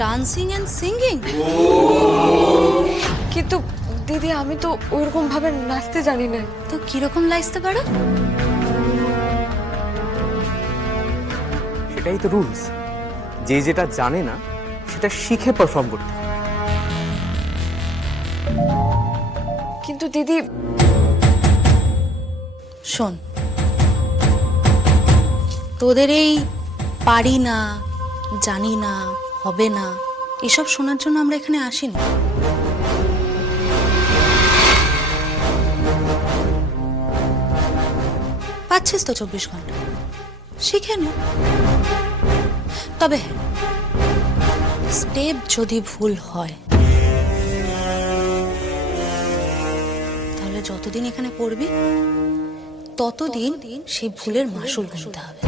Dancing and singing. কিন্তু দিদি আমি তো ওরকম ভাবে নাচতে জানি না। তো কিরকম নাচতে পারো? সেটাই তো রুলস, যে যেটা জানে না সেটা শিখে পারফর্ম করতে হয়। কিন্তু দিদি শোন, তোদের এই পারি না, জানি না, হবে না এসব শোনার জন্য আমরা এখানে আসিনি। পাচ্ছিস তো 24 ঘন্টা, শিখে নে। তবে হ্যাঁ, স্টেপ যদি ভুল হয় তাহলে যতদিন এখানে পড়বি ততদিন সেই ভুলের মাসুল গুনতে হবে।